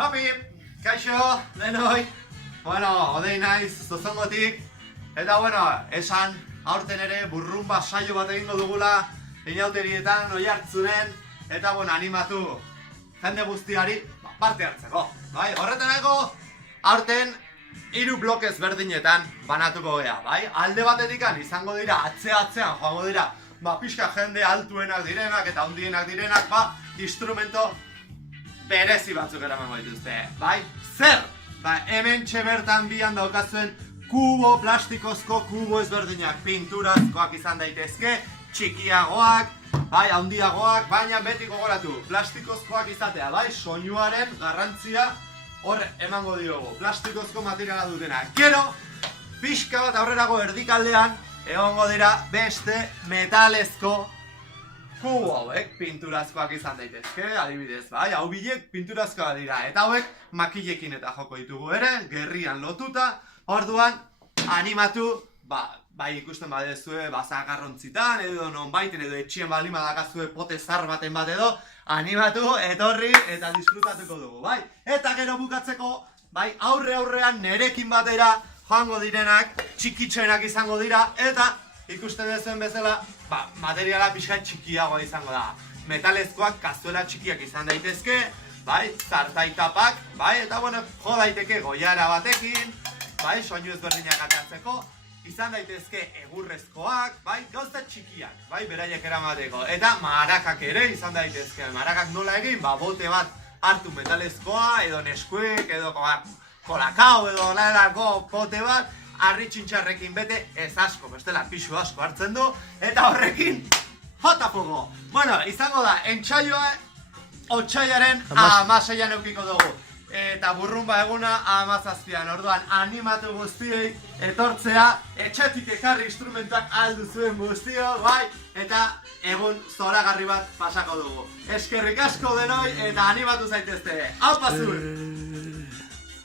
Hapi, kaixo, denoi. Bueno, odei naiz, zozongotik. Eta bueno, esan, aurten ere burrumba saio bat egingo dugula inauterietan, oihartzunen. Eta bueno, animatu jende guztiari parte hartzeko. Bai, horretarako aurten 3 bloke ezberdinetan banatuko gea, bai? Alde batetikan izango dira, atzean joango dira, pixka jende altuenak direnak eta handienak direnak, instrumento berezi batzuk eramango dituzte, bai? Zer? Hemen bertan bian daukazuen kubo, plastikozko kubo ezberdinak, pinturazkoak izan daitezke, txikiagoak, bai, handiagoak, baina beti gogoratu, plastikozkoak izatea, bai? Soinuaren garrantzia hor emango diogu, plastikozko materiala dutena. Gero, pixka bat aurrerago erdikaldean, egongo dira beste metalezko kubo hauek pinturazkoak izan daitezke, adibidez, bai, hau bilek pinturazkoak dira, eta hauek makilekin eta joko ditugu ere, gerrian lotuta, orduan animatu, bai ikusten badezue, zakarrontzitan, edo nonbaiten, edo etxien baldin badakazue pote zar baten bat edo, animatu, etorri eta disfrutatuko dugu, bai? Eta gero bukatzeko, bai, aurrean nerekin batera joango direnak, txikitxenak izango dira, eta ikusten dezuen bezala, materiala pixka txikiagoa izango da. Metalezkoak kazuela txikiak izan daitezke, bai, zartaitapak, bai, eta bueno, jo daiteke goiara batekin, bai, soinu ezberdinak ateratzeko, izan daitezke egurrezkoak, bai, gauza txikiak, bai, beraiek eramateko. Eta marakak ere izan daitezke. Marakak nola egin, bote bat hartu metalezkoa, edo neskuek, edo kolakao, edo lalako bote bat, harri txintxarrekin bete ez asko, bestela pixu asko hartzen du, eta horrekin jotapugo. Bueno, izango da, entsaioa otsailaren 16an eukiko dugu. Eta burrumba eguna 17an, orduan animatu guztiei etortzea, etxetik ekarri instrumentak aldu zuen guztio, bai, eta egun zoragarri bat pasako dugu. Eskerrik asko denoi eta animatu zaitezte. Hau pasur!